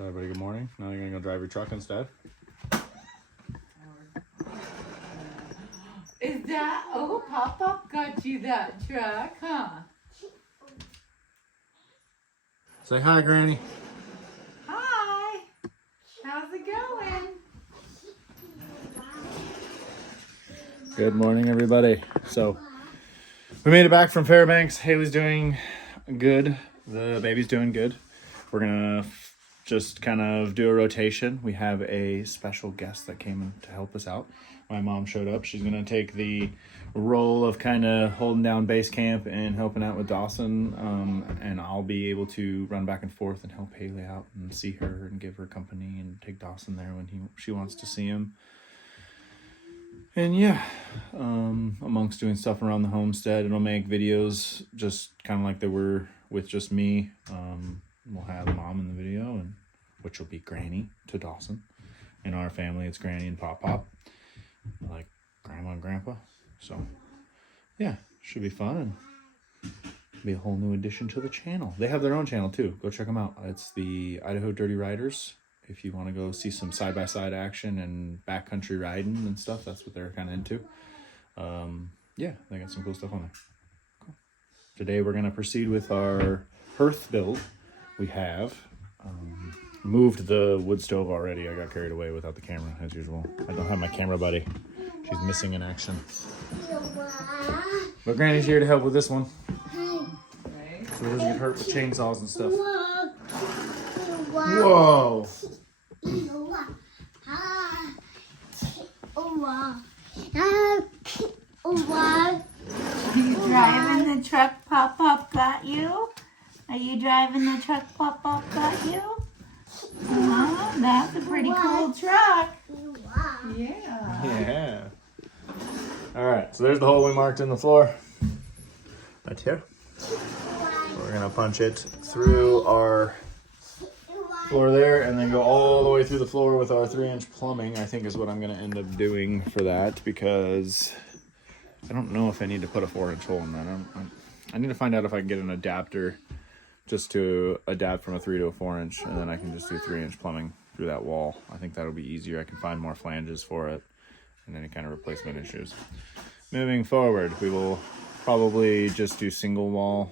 Tell everybody good morning. Now you're gonna go drive your truck instead. Is that, oh, Pop-Pop got you that truck, huh? Say hi, Granny. Hi. How's it going? Good morning, everybody. So, we made it back from Fairbanks. Haley's doing good. The baby's doing good. We're gonna just kind of do a rotation. We have a special guest that came in to help us out. My mom showed up. She's gonna take the role of kind of holding down base camp and helping out with Dawson. And I'll be able to run back and forth and help Haley out and see her and give her company and take Dawson there when she wants to see him. And yeah, amongst doing stuff around the homestead, it'll make videos just kind of like they were with just me. We'll have Mom in the video, and which will be Granny to Dawson. In our family, it's Granny and Pop-Pop, like Grandma and Grandpa. So yeah, should be fun and be a whole new addition to the channel. They have their own channel too. Go check them out. It's the Idaho Dirty Riders. If you want to go see some side-by-side action and backcountry riding and stuff, that's what they're kind of into. Yeah, they got some cool stuff on there. Cool. Today we're going to proceed with our hearth build. We have moved the wood stove already. I got carried away without the camera, as usual. I don't have my camera buddy. She's missing in action. But Granny's here to help with this one. So he doesn't get hurt with chainsaws and stuff. Whoa! Are you driving the truck Pop-Pop got you? Are you driving the truck Pop-Pop got you? Oh, that's a pretty cool truck. Yeah. Yeah. Alright, so there's the hole we marked in the floor. Right here. We're going to punch it through our floor there and then go all the way through the floor with our 3-inch plumbing. I think is what I'm going to end up doing for that, because I don't know if I need to put a 4-inch hole in that. I need to find out if I can get an adapter just to adapt from a 3 to a 4-inch, and then I can just do 3-inch plumbing through that wall. I think that'll be easier. I can find more flanges for it and any kind of replacement issues. Moving forward, we will probably just do single wall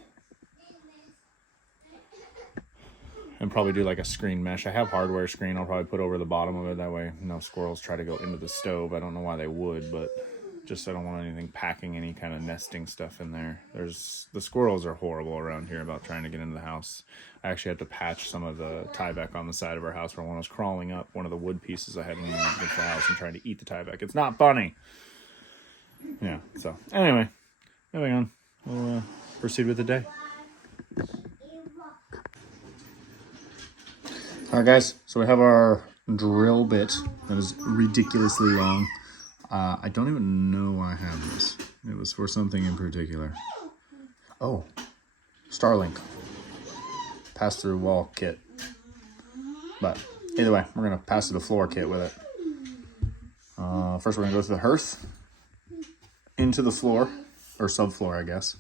and probably do like a screen mesh. I have hardware screen I'll probably put over the bottom of it. That way no squirrels try to go into the stove. I don't know why they would, but just I don't want anything packing any kind of nesting stuff in there. The squirrels are horrible around here about trying to get into the house. I actually had to patch some of the tieback on the side of our house where one was crawling up one of the wood pieces I had leaning up against the house and trying to eat the tieback. It's not funny. Yeah, so anyway, moving on. We'll proceed with the day. Alright guys, so we have our drill bit that is ridiculously long. I don't even know why I have this. It was for something in particular. Oh, Starlink. Pass-through wall kit. But either way, we're going to pass through the floor kit with it. First we're going to go through the hearth, into the floor, or subfloor I guess.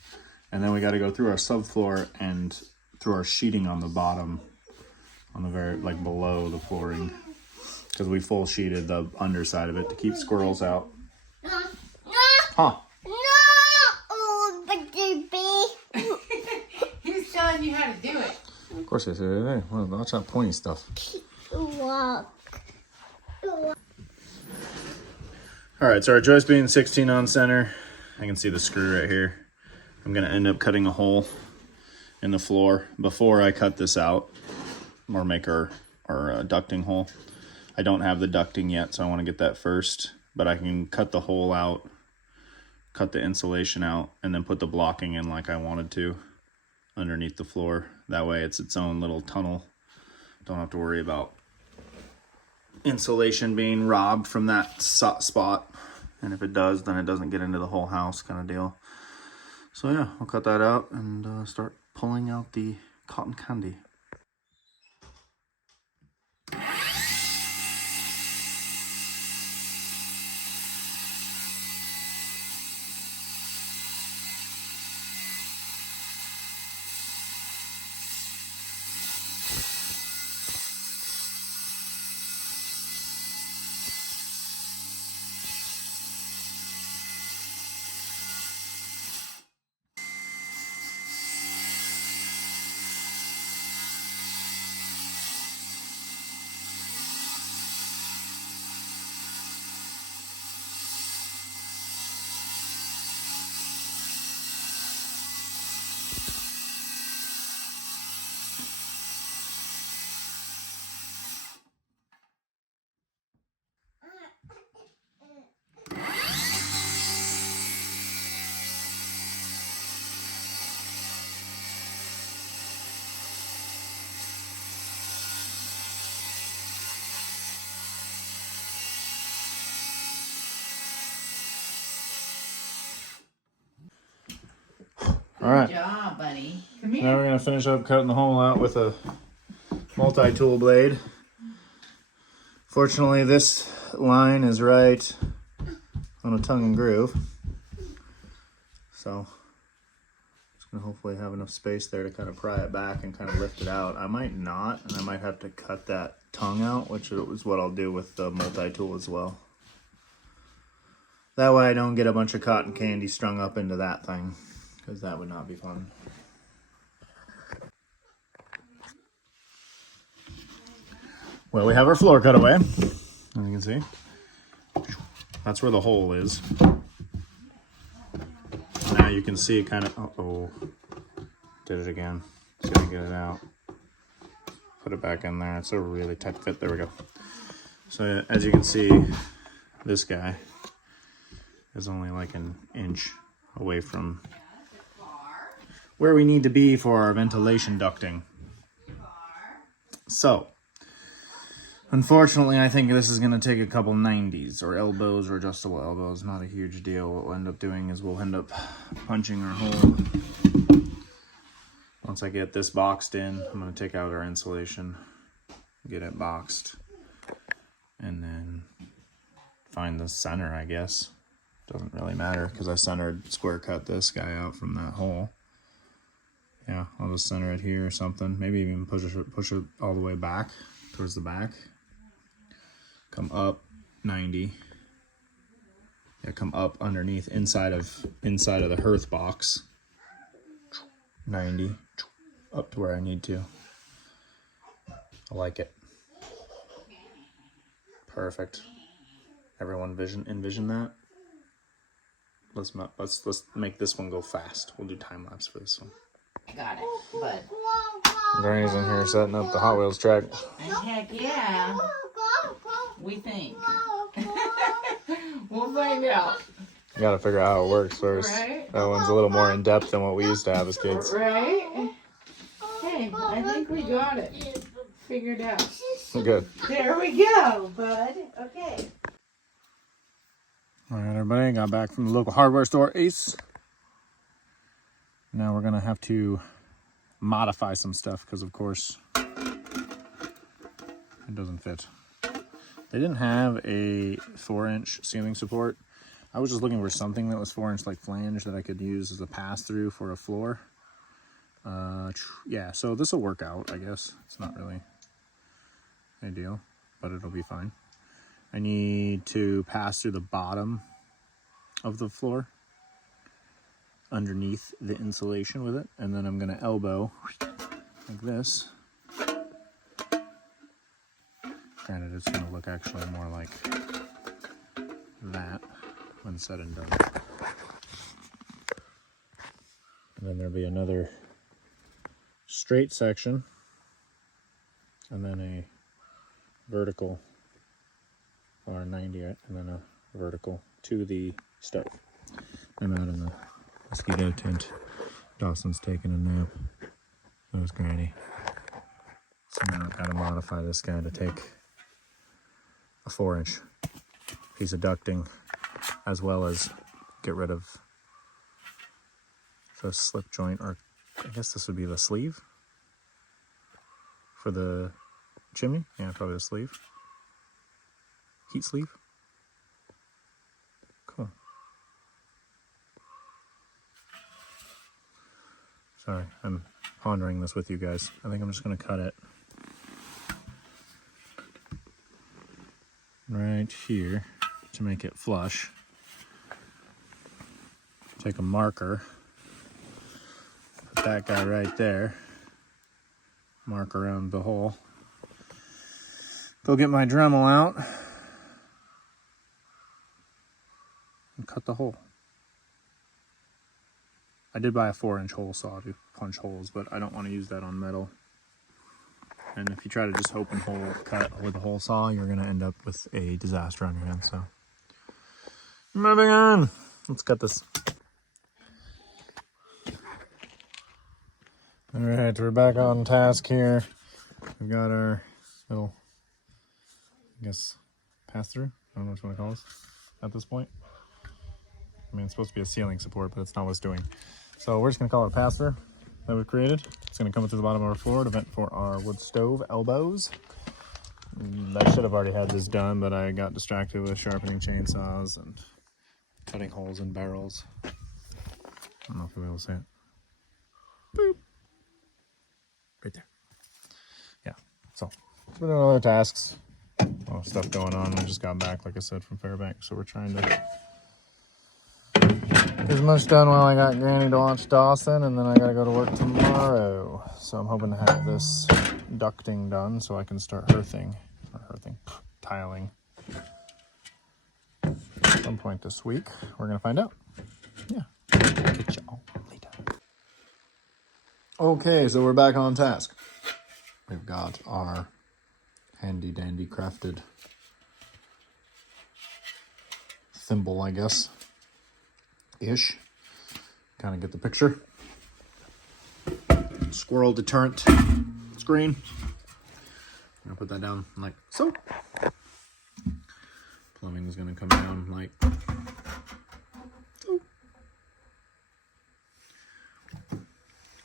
And then we got to go through our subfloor and through our sheeting on the bottom, on the very, like below the flooring. Because we full sheeted the underside of it to keep squirrels out. Huh? No, baby. He's telling you how to do it. Of course I said, hey, watch that pointy stuff. Walk. Alright, so our joist being 16 on center, I can see the screw right here. I'm going to end up cutting a hole in the floor before I cut this out, or make our ducting hole. I don't have the ducting yet, so I want to get that first, but I can cut the hole out, cut the insulation out, and then put the blocking in like I wanted to underneath the floor. That way it's its own little tunnel. Don't have to worry about insulation being robbed from that spot. And if it does, then it doesn't get into the whole house kind of deal. So yeah, I'll cut that out and start pulling out the cotton candy. All right. Good job, buddy. Come here. Now we're gonna finish up cutting the hole out with a multi-tool blade. Fortunately, this line is right on a tongue and groove. So just gonna hopefully have enough space there to kind of pry it back and kind of lift it out. I might not, and I might have to cut that tongue out, which is what I'll do with the multi-tool as well. That way I don't get a bunch of cotton candy strung up into that thing, because that would not be fun. Well, we have our floor cut away, as you can see. That's where the hole is. Now you can see it kind of, uh-oh, did it again. Just gonna get it out. Put it back in there. It's a really tight fit. There we go. So as you can see, this guy is only like an inch away from where we need to be for our ventilation ducting. So, unfortunately, I think this is going to take a couple 90s or elbows or adjustable elbows. Not a huge deal. What we'll end up doing is we'll end up punching our hole. Once I get this boxed in, I'm going to take out our insulation, get it boxed, and then find the center, I guess. Doesn't really matter because I centered square cut this guy out from that hole. Yeah, I'll just center it here or something. Maybe even push it all the way back towards the back. Come up 90. Yeah, come up underneath inside of the hearth box. 90 up to where I need to. I like it. Perfect. Everyone envision that. Let's make this one go fast. We'll do time lapse for this one. Got it, bud. Granny's in here setting up the Hot Wheels track. And heck yeah, we think. We'll find out. You gotta figure out how it works first. Right? That one's a little more in depth than what we used to have as kids. Right? Hey, I think we got it figured out. Good. There we go, bud. Okay. All right, everybody, got back from the local hardware store, Ace. Now we're gonna have to modify some stuff because, of course, it doesn't fit. They didn't have a 4-inch ceiling support. I was just looking for something that was 4-inch like flange that I could use as a pass-through for a floor. Yeah, so this will work out, I guess. It's not really ideal, but it'll be fine. I need to pass through the bottom of the floor underneath the insulation with it, and then I'm going to elbow like this. Granted, it's going to look actually more like that when said and done. And then there'll be another straight section, and then a vertical, or 90, and then a vertical to the stove. I'm out in the mosquito tent. Dawson's taking a nap. That was Granny. So now I've got to modify this guy to take a 4-inch piece of ducting, as well as get rid of the slip joint, or I guess this would be the sleeve for the chimney. Yeah, probably the sleeve. Heat sleeve. Cool. Sorry, I'm pondering this with you guys. I think I'm just going to cut it right here to make it flush. Take a marker, put that guy right there, mark around the hole. Go get my Dremel out and cut the hole. I did buy a 4-inch hole saw to punch holes, but I don't want to use that on metal. And if you try to just open hole cut with a hole saw, you're going to end up with a disaster on your hands. So, moving on. Let's cut this. All right, we're back on task here. We've got our little, I guess, pass-through. I don't know what you want to call this at this point. I mean, it's supposed to be a ceiling support, but it's not what it's doing. So we're just gonna call it a pass-through that we've created. It's gonna come through the bottom of our floor to vent for our wood stove elbows. I should have already had this done, but I got distracted with sharpening chainsaws and cutting holes in barrels. I don't know if you'll be able to see it. Boop. Right there. Yeah, so we're doing other tasks. A lot of stuff going on. We just got back, like I said, from Fairbanks, so we're trying to get as much done while I got Granny to watch Dawson, and then I gotta go to work tomorrow. So I'm hoping to have this ducting done so I can start tiling at some point this week. We're gonna find out. Yeah, get you all later. Okay, so we're back on task. We've got our handy dandy crafted thimble, I guess, ish. Kind of get the picture. Squirrel deterrent screen. I'm gonna put that down like so. Plumbing is gonna come down like so.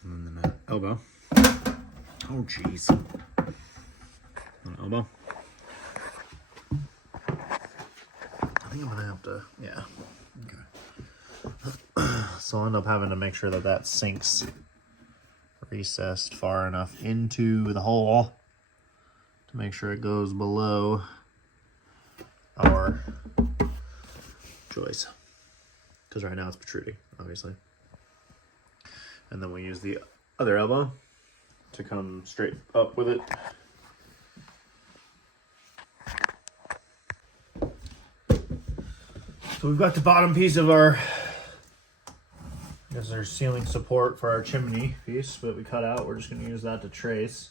And then the elbow. Oh jeez. An elbow. I think I'm gonna have to, yeah. Okay. So I'll end up having to make sure that that sinks recessed far enough into the hole to make sure it goes below our joist. Because right now it's protruding, obviously. And then we use the other elbow to come straight up with it. So we've got the bottom piece of our, this is our ceiling support for our chimney piece that we cut out. We're just going to use that to trace.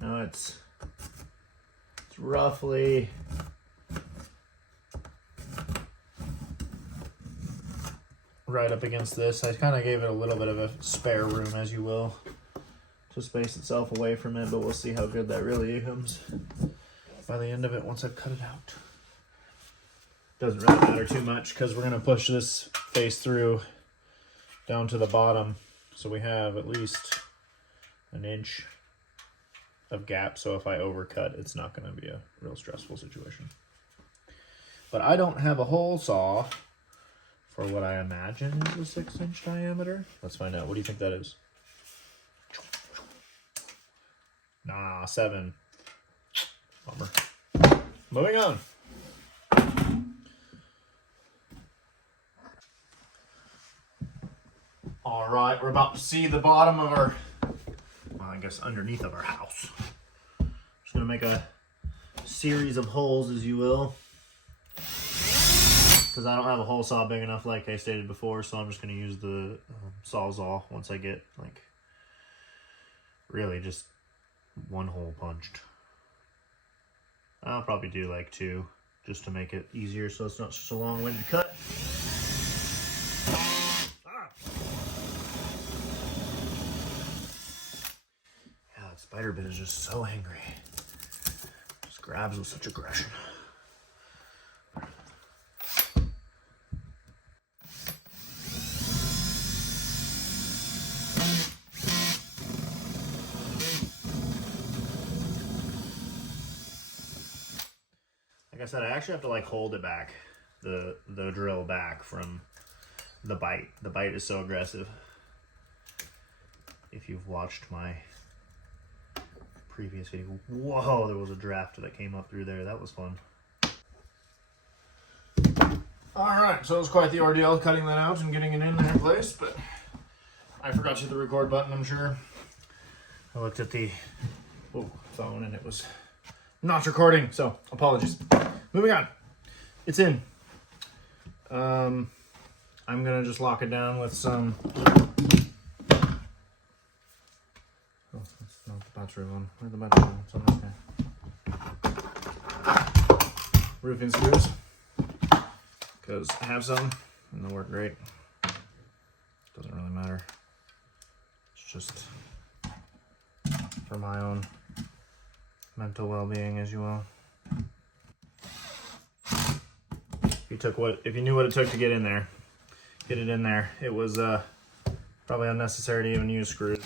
Now it's roughly right up against this. I kind of gave it a little bit of a spare room, as you will, to space itself away from it, but we'll see how good that really comes by the end of it once I've cut it out. Doesn't really matter too much because we're going to push this face through down to the bottom, so we have at least an inch of gap, so if I overcut, it's not going to be a real stressful situation. But I don't have a hole saw for what I imagine is a 6-inch diameter. Let's find out. What do you think that is? Nah, 7. Bummer. Moving on. All right, we're about to see the bottom of our, well, I guess underneath of our house. Just gonna make a series of holes, as you will, because I don't have a hole saw big enough, like I stated before. So I'm just gonna use the Sawzall once I get like really just one hole punched. I'll probably do like 2 just to make it easier, so it's not such a long-winded cut. Spider bit is just so angry. Just grabs with such aggression. Like I said, I actually have to like hold it back, the drill back from the bite. The bite is so aggressive. If you've watched my previous video. Whoa, there was a draft that came up through there. That was fun. Alright, so it was quite the ordeal cutting that out and getting it in there in place, but I forgot to hit the record button, I'm sure. I looked at the phone and it was not recording, so apologies. Moving on. It's in. I'm gonna just lock it down with some not the battery one. Where's the battery one? It's on this guy. Roofing screws. Because I have some and they'll work great. Doesn't really matter. It's just for my own mental well-being, as you will. If you knew what it took to get it in there, it was Probably unnecessary to even use screws.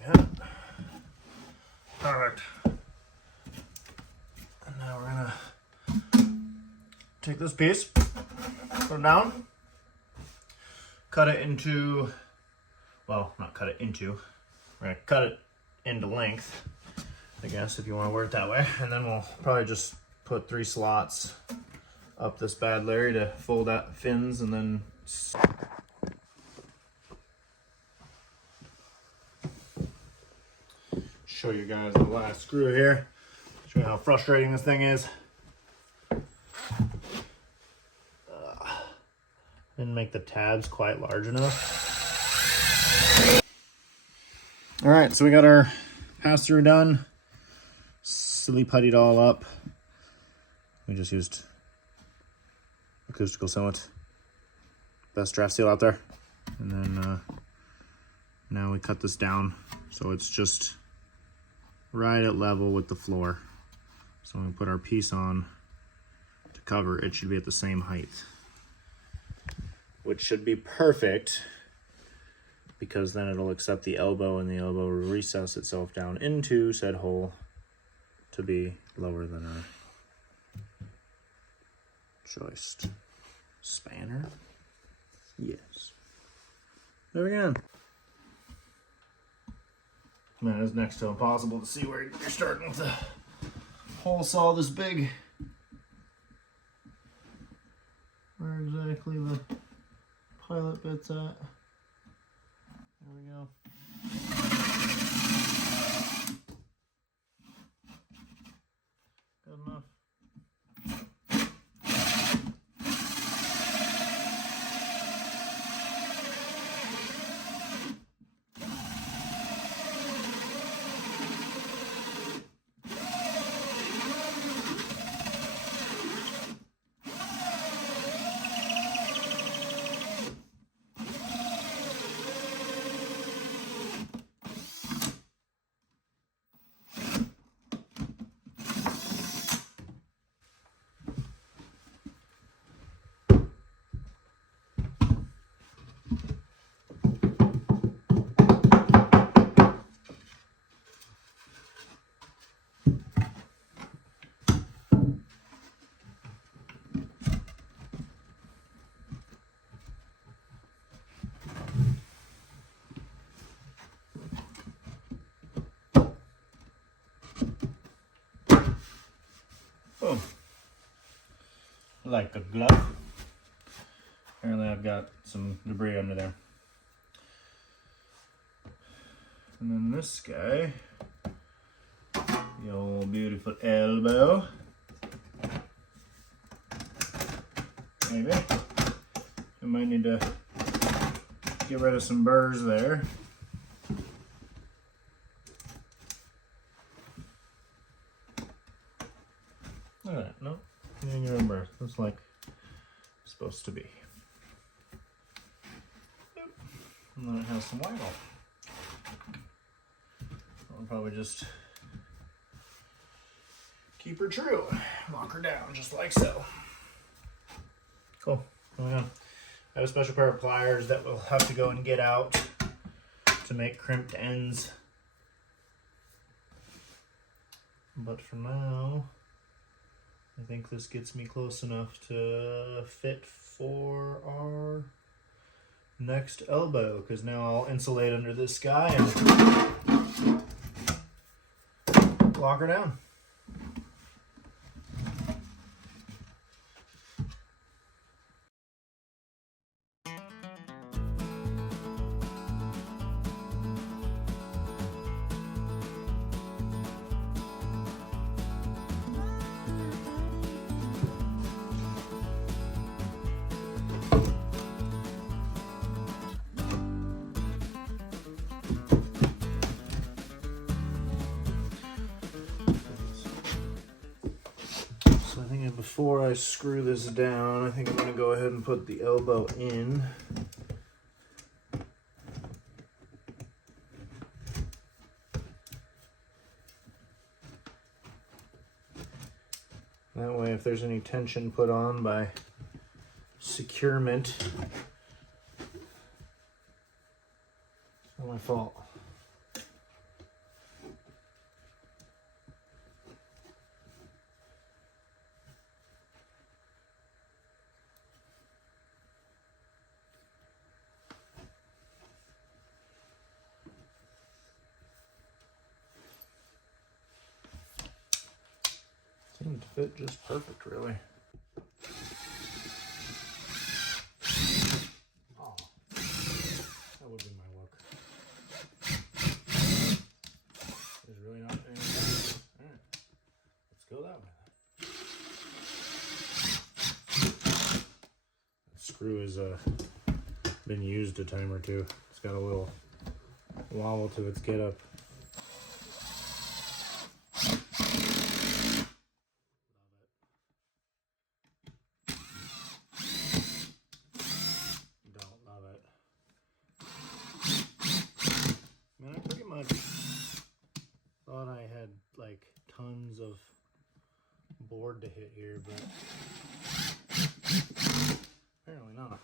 Yeah. Perfect. And now we're gonna take this piece, put it down, cut it into, well, not cut it into, we're gonna cut it into length, I guess, if you want to word it that way. And then we'll probably just put 3 slots up this bad Larry to fold out fins, and then show you guys the last screw here. Show you how frustrating this thing is. Didn't make the tabs quite large enough. All right, so we got our pass-through done. Silly puttied all up. We just used acoustical sealant. Best draft seal out there. And then now we cut this down so it's just right at level with the floor. So when we put our piece on to cover, it should be at the same height, which should be perfect, because then it'll accept the elbow, and the elbow will recess itself down into said hole to be lower than our joist spanner. Yes. There we go. Man, it's next to impossible to see where you're starting with a hole saw this big. Where exactly the pilot bit's at. There we go. Good enough. Boom. Like a glove. Apparently I've got some debris under there. And then this guy, the old beautiful elbow. Maybe. I might need to get rid of some burrs there. Look at that. Nope. You didn't remember. Looks like it's supposed to be. Yep. And then it has some waggle. I'll probably just keep her true. Lock her down just like so. Cool. I have a special pair of pliers that we'll have to go and get out to make crimped ends. But for now, I think this gets me close enough to fit for our next elbow, because now I'll insulate under this guy and lock her down. Before I screw this down, I think I'm going to go ahead and put the elbow in That way, if there's any tension put on by securement, it's not my fault. Seemed to fit just perfect, really. Oh, that would be my look. There's really not anything. Alright, let's go that way. That screw has been used a time or two. It's got a little wobble to its get up. Thought I had like tons of board to hit here, but apparently not.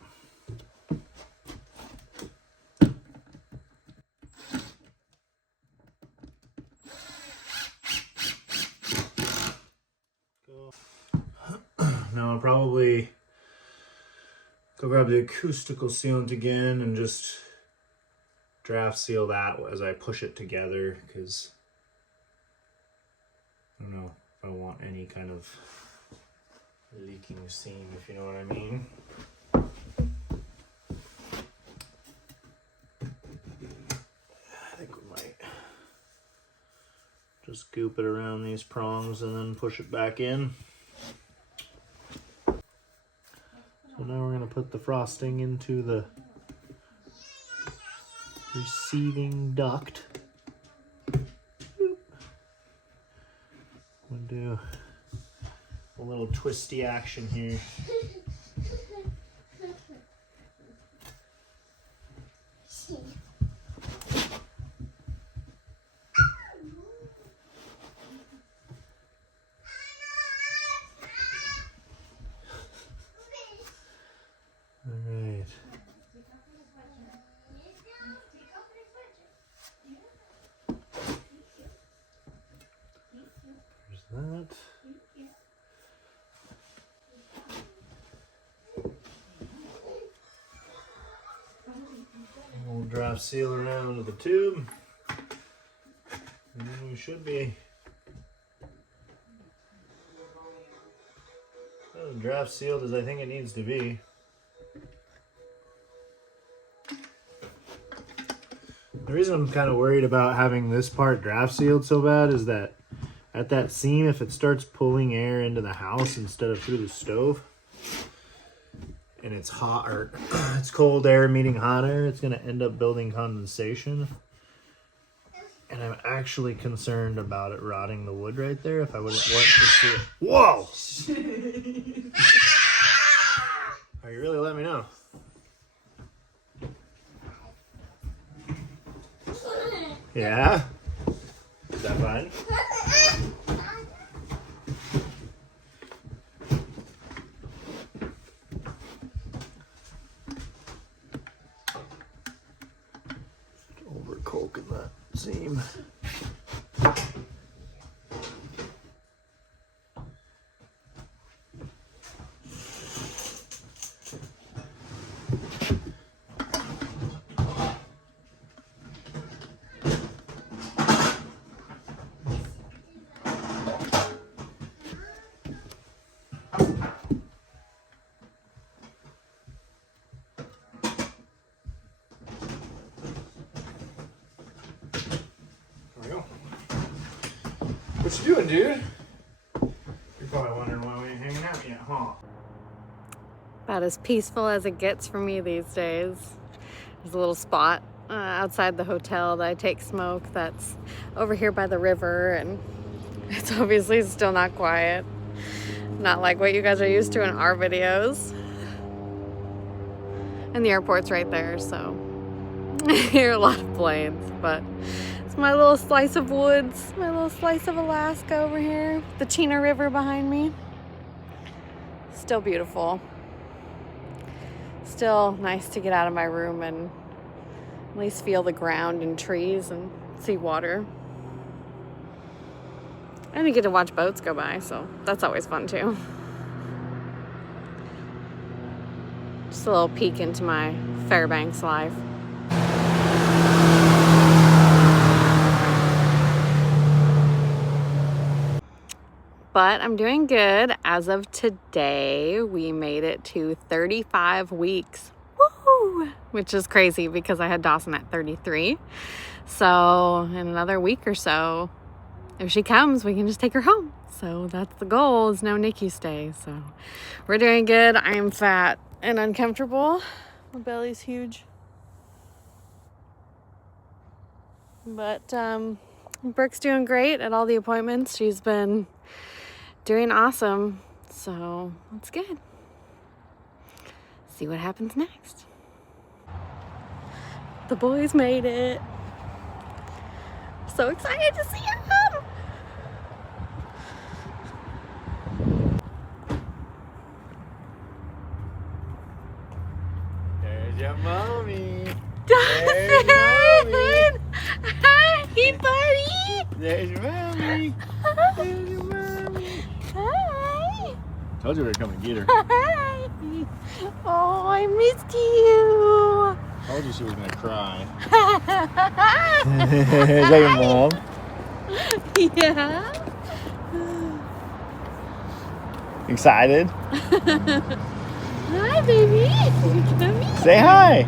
Now I'll probably go grab the acoustical sealant again and just draft seal that as I push it together, because I don't know if I want any kind of leaking seam, if you know what I mean. I think we might just goop it around these prongs and then push it back in. So now we're going to put the frosting into the receiving duct. We'll do a little twisty action here. All right. There's that. We'll draft seal around to the tube. And then we should be draft sealed as I think it needs to be. The reason I'm kind of worried about having this part draft sealed so bad is that at that seam, if it starts pulling air into the house instead of through the stove, and it's hot or it's cold air meeting hot air, it's going to end up building condensation. And I'm actually concerned about it rotting the wood right there if I wouldn't want to see it. Whoa! Are you really letting me know? Yeah? Is that fine? Over caulking that seam. What you doing, dude? You're probably wondering why we ain't hanging out yet, huh? About as peaceful as it gets for me these days. There's a little spot outside the hotel that I take smoke that's over here by the river, and it's obviously still not quiet. Not like what you guys are used to in our videos. And the airport's right there, so I hear a lot of planes, but it's my little slice of woods, my little slice of Alaska over here, the Chena River behind me. still beautiful. Still nice to get out of my room and at least feel the ground and trees and see water. And you get to watch boats go by, so that's always fun too. Just a little peek into my Fairbanks life. But I'm doing good. As of today, we made it to 35 weeks. Woo! Which is crazy because I had Dawson at 33. So in another week or so, if she comes, we can just take her home. So that's the goal, is no NICU stay. So we're doing good. I am fat and uncomfortable. My belly's huge. But Brooke's doing great at all the appointments. She's been doing awesome, so that's good. See what happens next. The boys made it. So excited to see them. There's your mommy. Dawson! Hi, buddy! There's your mommy. There's your mommy. Hi! Told you we were coming to get her. Hi! Oh, I missed you! Told you she was gonna cry. Is that your mom? Yeah. Excited? Hi, baby. You coming? Say hi.